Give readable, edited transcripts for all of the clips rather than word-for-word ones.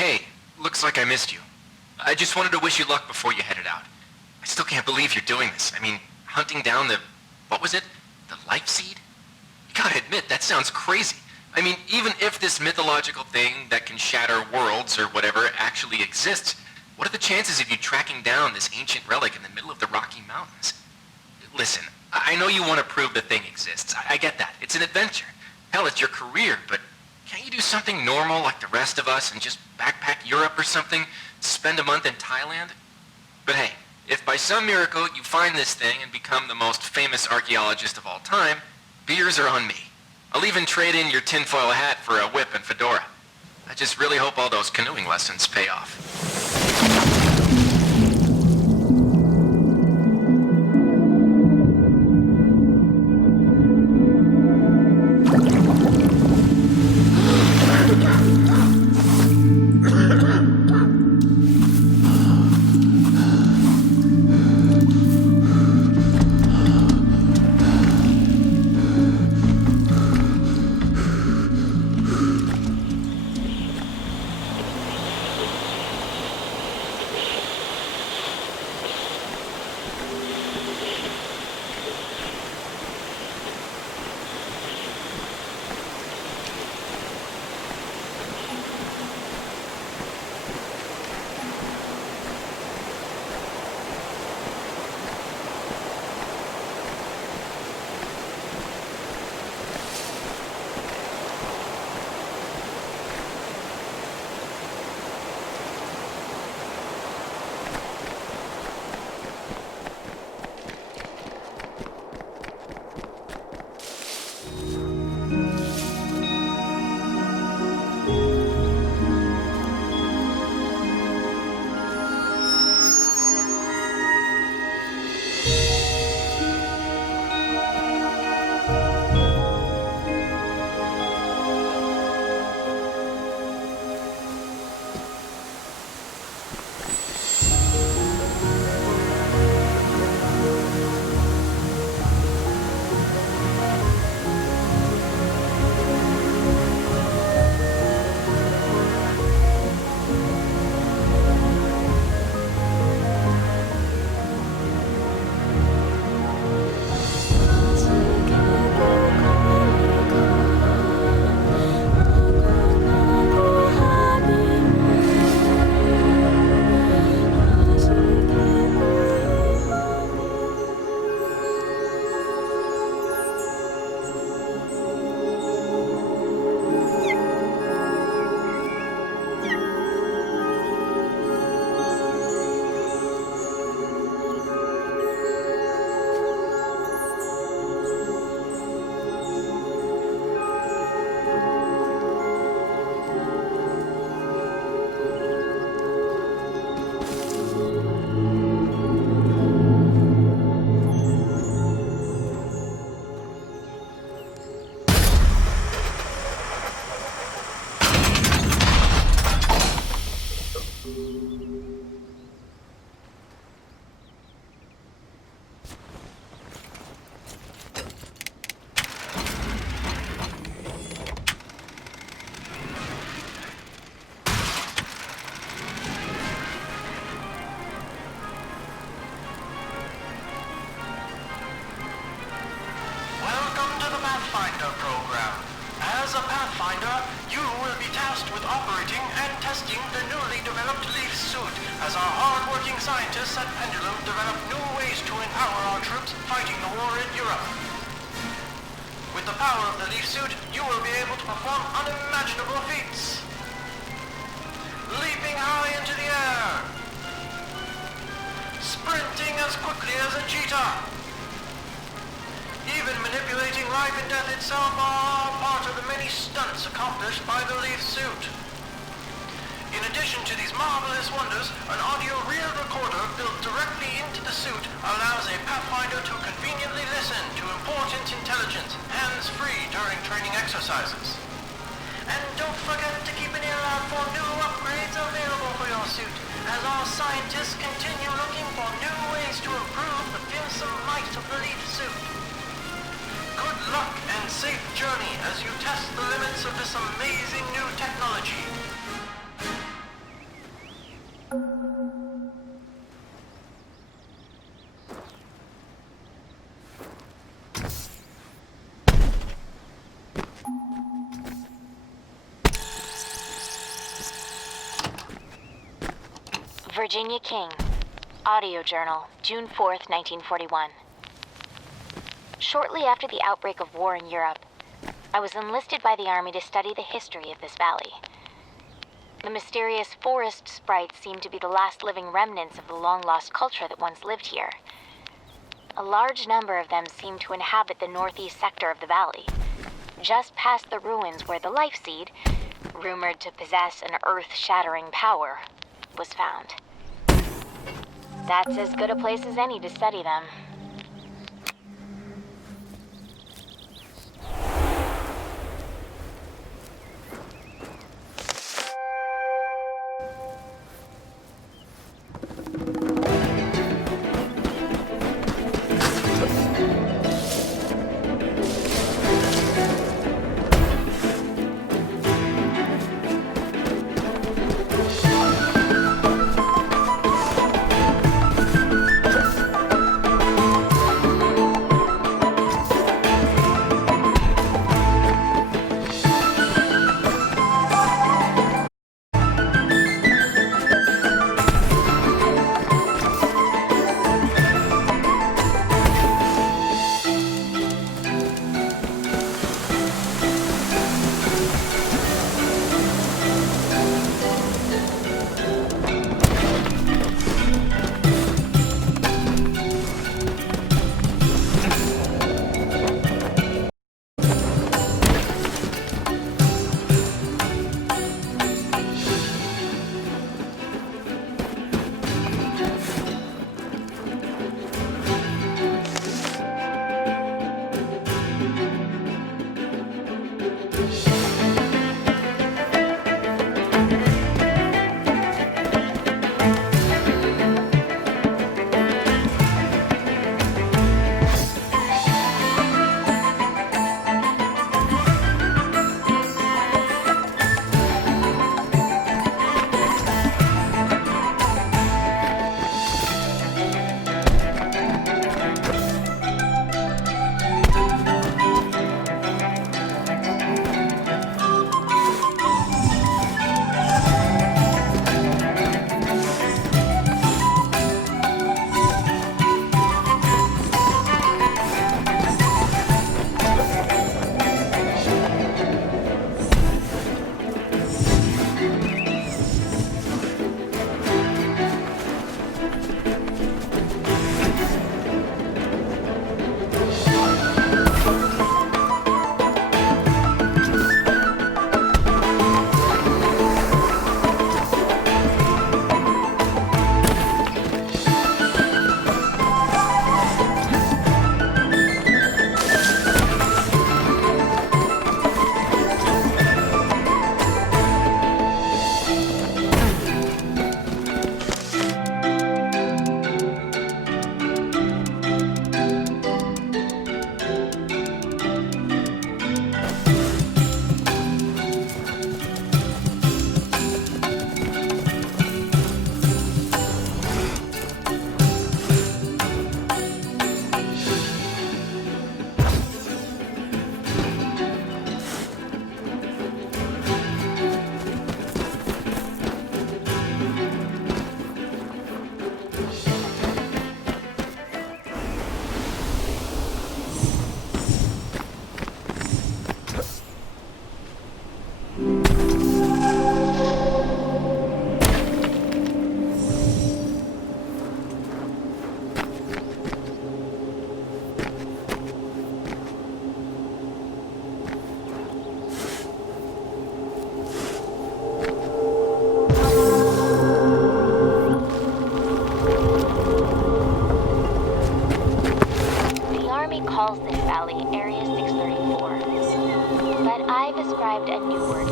Hey, looks like I missed you. I just wanted to wish you luck before you headed out. I still can't believe you're doing this. I mean, hunting down the... what was it? The life seed? You gotta admit, that sounds crazy. I mean, even if this mythological thing that can shatter worlds or whatever actually exists, what are the chances of you tracking down this ancient relic in the middle of the Rocky Mountains? Listen, I know you want to prove the thing exists. I get that. It's an adventure. Hell, it's your career, but can't you do something normal like the rest of us and just backpack Europe or something? Spend a month in Thailand? But hey, if by some miracle you find this thing and become the most famous archaeologist of all time, beers are on me. I'll even trade in your tinfoil hat for a whip and fedora. I just really hope all those canoeing lessons pay off. Pathfinder program. As a Pathfinder, you will be tasked with operating and testing the newly developed Leaf suit as our hard-working scientists at Pendulum develop new ways to empower our troops fighting the war in Europe. With the power of the Leaf suit, you will be able to perform unimaginable feats Even manipulating life and death itself are part of the many stunts accomplished by the Leaf suit. In addition to these marvelous wonders, an audio reel recorder built directly into the suit allows a Pathfinder to conveniently listen to important intelligence, hands-free during training exercises. And don't forget to keep an ear out for new upgrades available for your suit, as our scientists continue looking for new ways to improve the fearsome might of the Leaf suit. Good luck and safe journey as you test the limits of this amazing new technology. Virginia King, Audio Journal, June 4th, 1941. Shortly after the outbreak of war in Europe, I was enlisted by the Army to study the history of this valley. The mysterious forest sprites seem to be the last living remnants of the long-lost culture that once lived here. A large number of them seem to inhabit the northeast sector of the valley, just past the ruins where the Life Seed, rumored to possess an earth-shattering power, was found. That's as good a place as any to study them.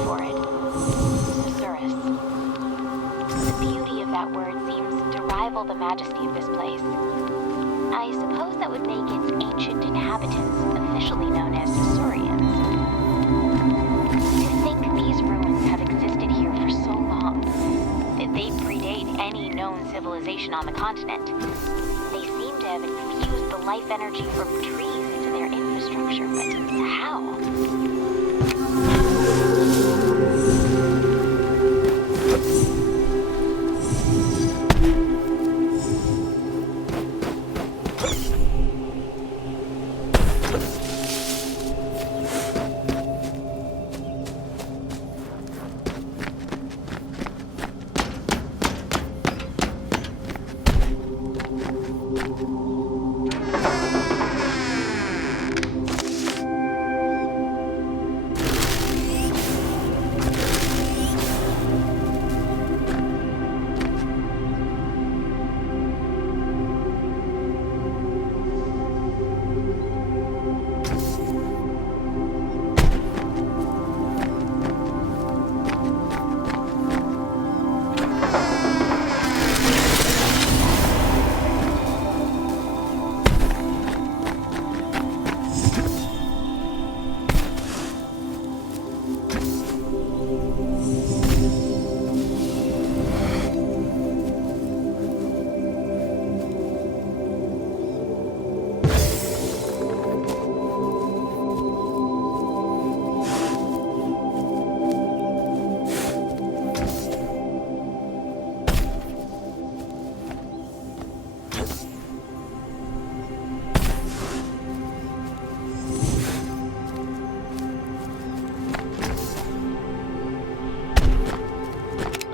for it. Susurrus. The beauty of that word seems to rival the majesty of this place. I suppose that would make its ancient inhabitants officially known as Saurians. To think these ruins have existed here for so long, that they predate any known civilization on the continent. They seem to have infused the life energy from trees into their infrastructure, but how?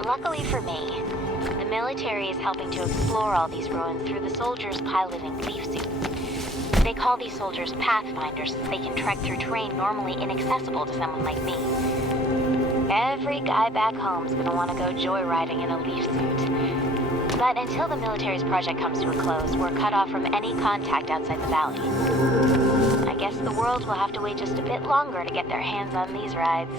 Luckily for me, the military is helping to explore all these ruins through the soldiers piloting leaf suits. They call these soldiers pathfinders since they can trek through terrain normally inaccessible to someone like me. Every guy back home's gonna want to go joyriding in a leaf suit. But until the military's project comes to a close, we're cut off from any contact outside the valley. I guess the world will have to wait just a bit longer to get their hands on these rides.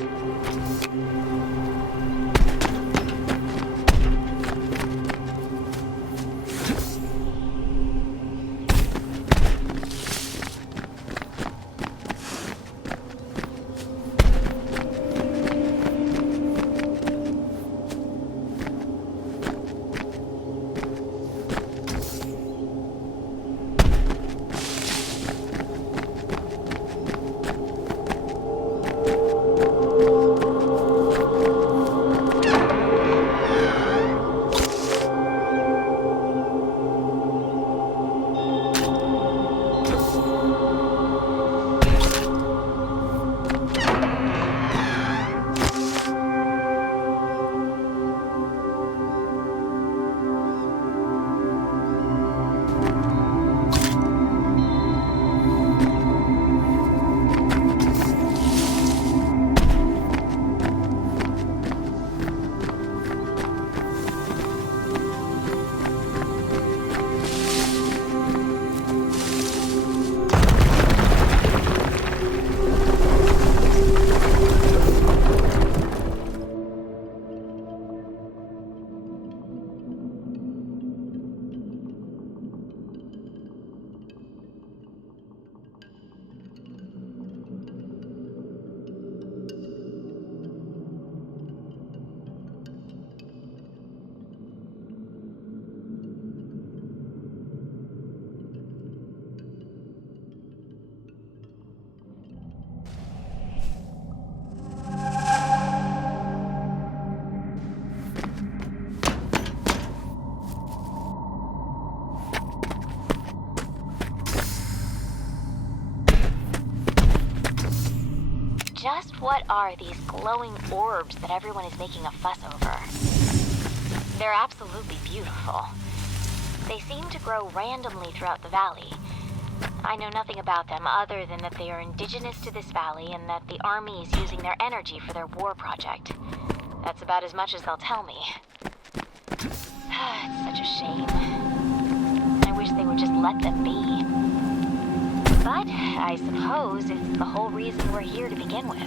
Just what are these glowing orbs that everyone is making a fuss over? They're absolutely beautiful. They seem to grow randomly throughout the valley. I know nothing about them other than that they are indigenous to this valley and that the army is using their energy for their war project. That's about as much as they'll tell me. It's such a shame. I wish they would just let them be. But I suppose it's the whole reason we're here to begin with.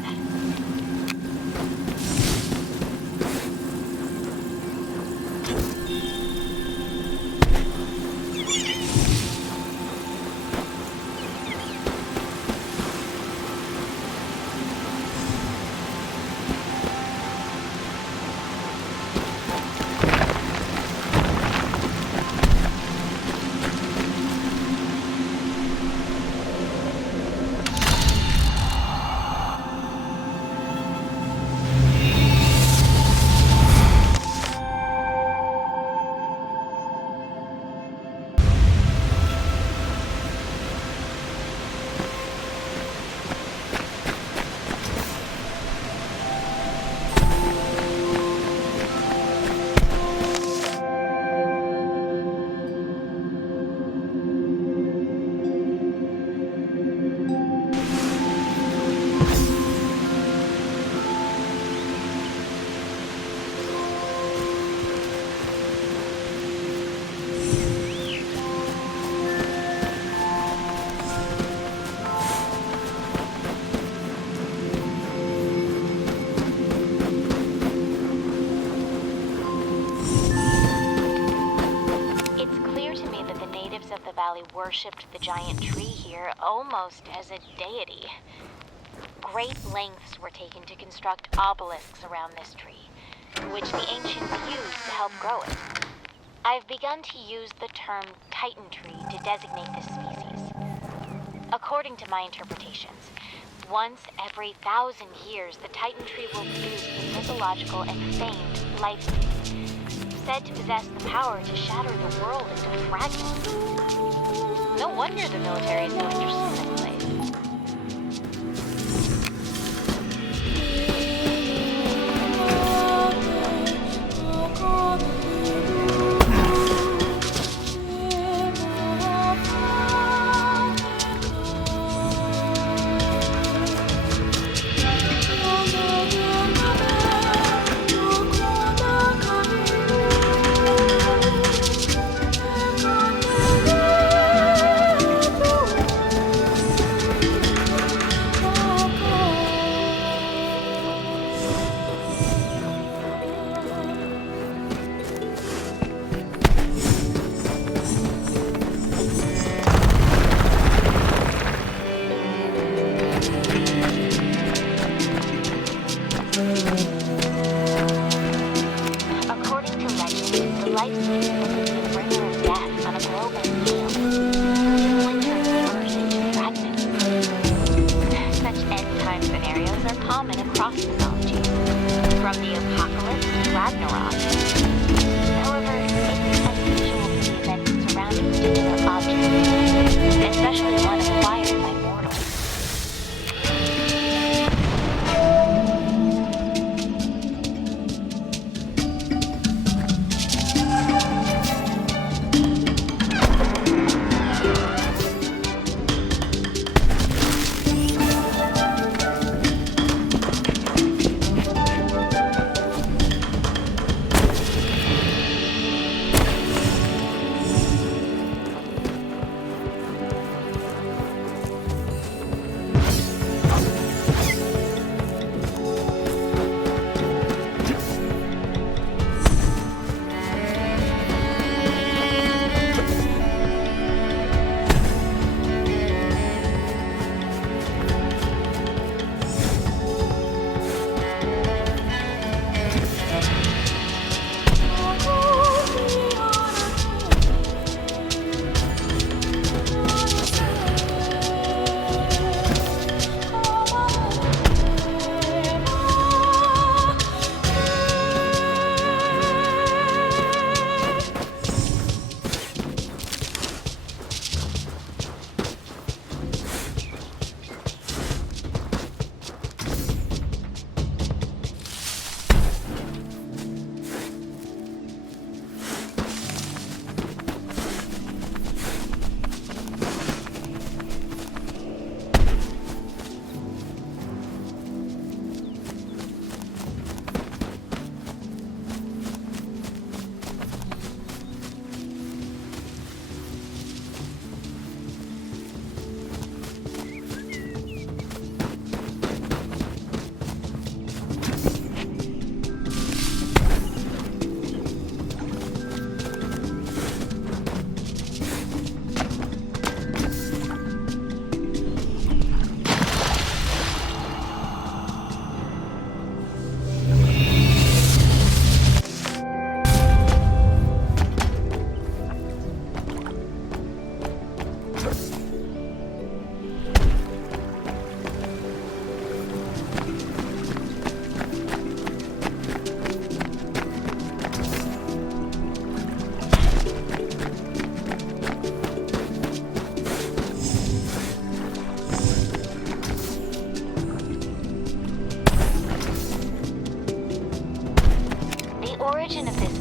Valley worshipped the giant tree here almost as a deity. Great lengths were taken to construct obelisks around this tree, which the ancients used to help grow it. I've begun to use the term Titan tree to designate this species. According to my interpretations, once every 1,000 years, the Titan tree will produce the mythological and famed life seed, said to possess the power to shatter the world into fragments. No wonder the military is so interested in this place.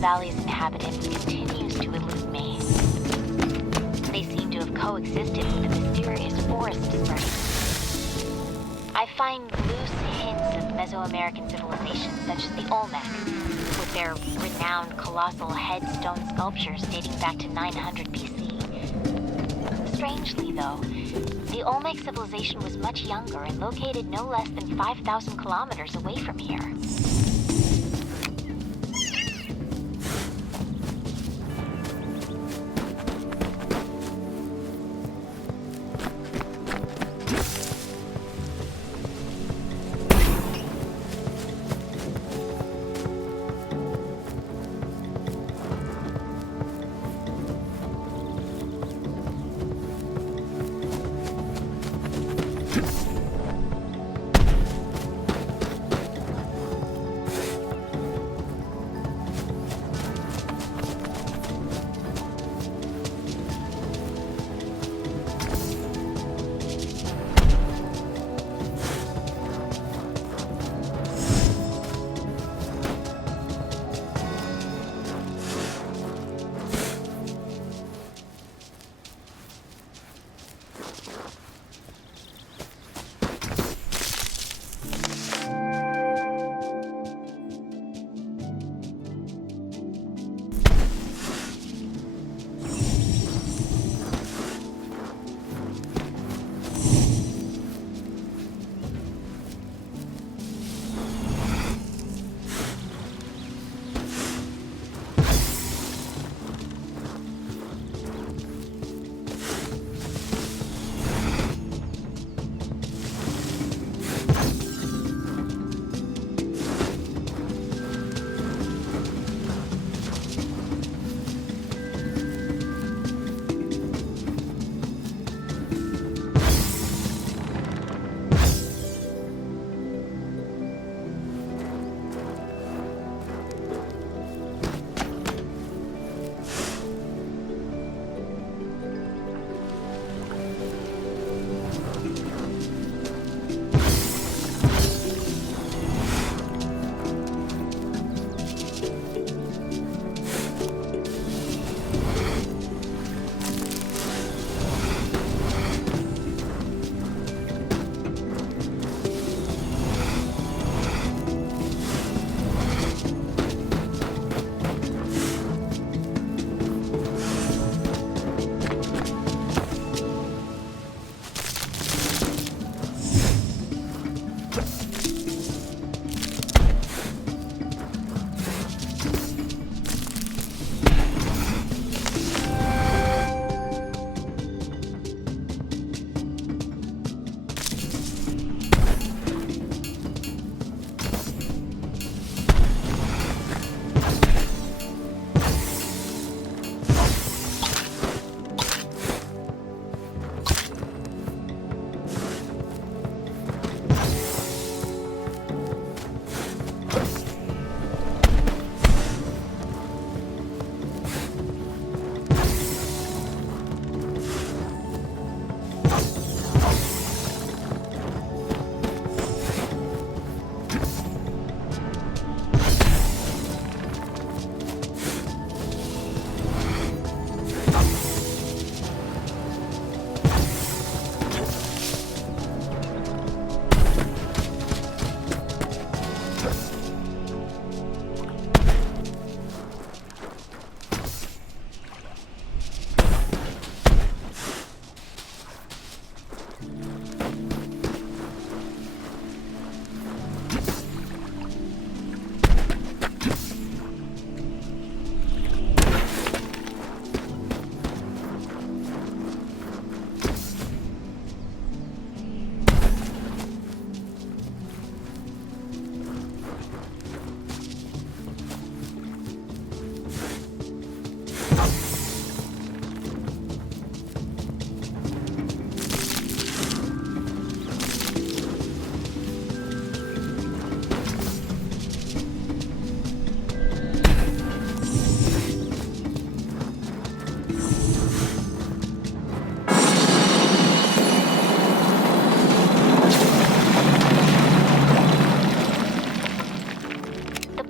Valley's inhabitants continues to elude me. They seem to have coexisted with the mysterious forest spreading. I find loose hints of Mesoamerican civilizations such as the Olmec, with their renowned colossal headstone sculptures dating back to 900 BC. Strangely, though, the Olmec civilization was much younger and located no less than 5,000 kilometers away from here.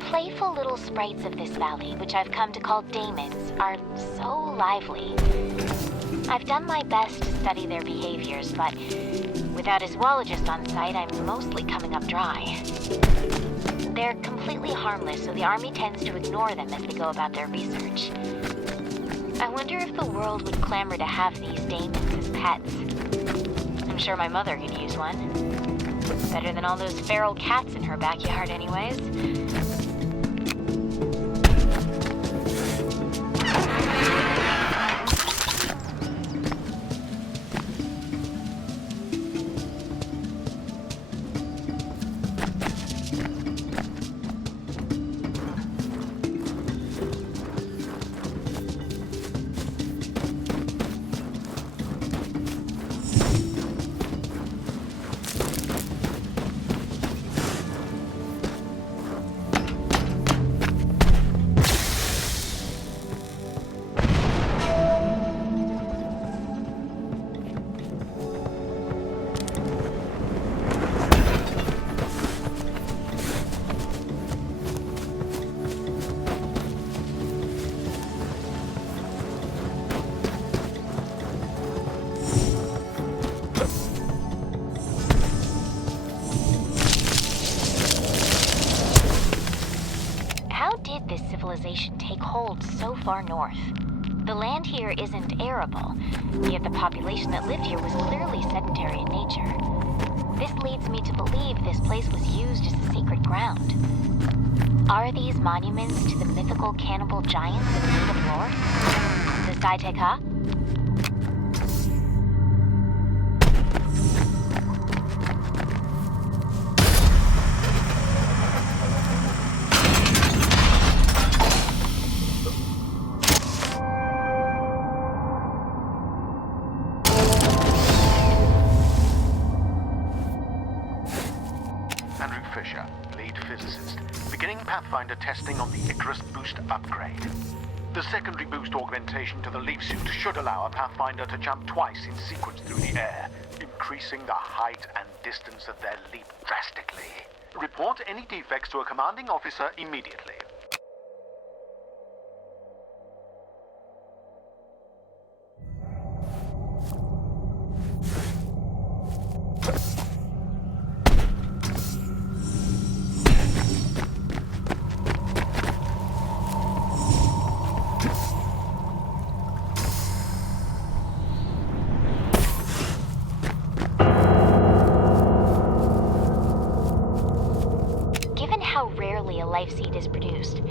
playful little sprites of this valley, which I've come to call daemons, are so lively. I've done my best to study their behaviors, but without a zoologist on site, I'm mostly coming up dry. They're completely harmless, so the army tends to ignore them as they go about their research. I wonder if the world would clamor to have these daemons as pets. I'm sure my mother could use one. Better than all those feral cats in her backyard anyways. Civilization take hold so far north. The land here isn't arable, yet the population that lived here was clearly sedentary in nature. This leads me to believe this place was used as a sacred ground. Are these monuments to the mythical cannibal giants of native lore? The Zaiteka? Pathfinder testing on the Icarus boost upgrade. The secondary boost augmentation to the leaf suit should allow a Pathfinder to jump twice in sequence through the air, increasing the height and distance of their leap drastically. Report any defects to a commanding officer immediately. Life seed is produced.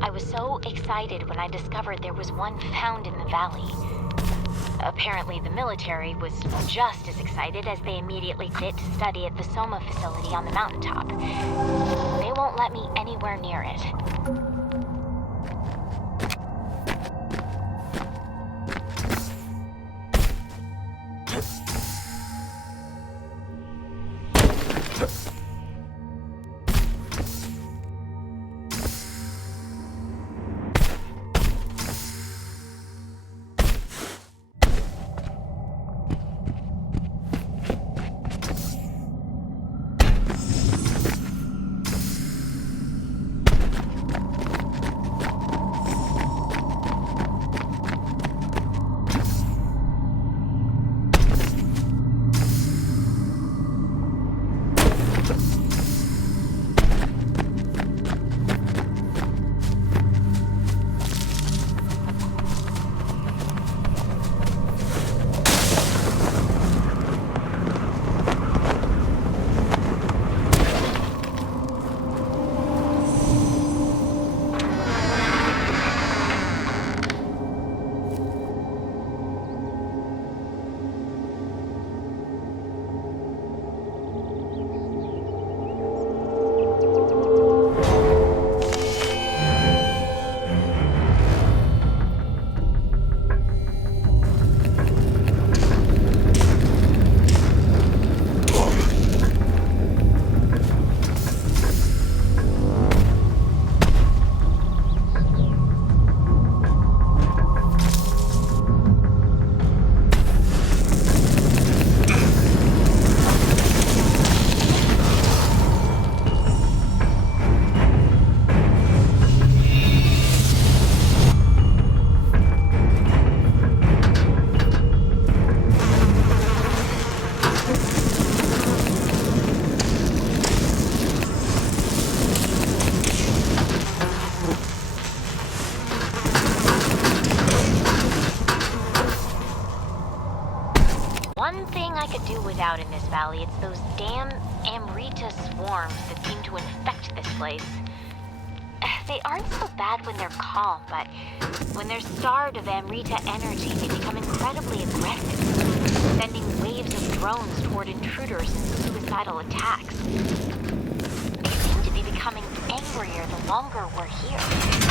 I was so excited when I discovered there was one found in the valley. Apparently the military was just as excited as they immediately did to study at the Soma facility on the mountaintop. They won't let me anywhere near it. do without in this valley. It's those damn Amrita swarms that seem to infect this place. They aren't so bad when they're calm, but when they're starved of Amrita energy, they become incredibly aggressive, sending waves of drones toward intruders and suicidal attacks. They seem to be becoming angrier the longer we're here.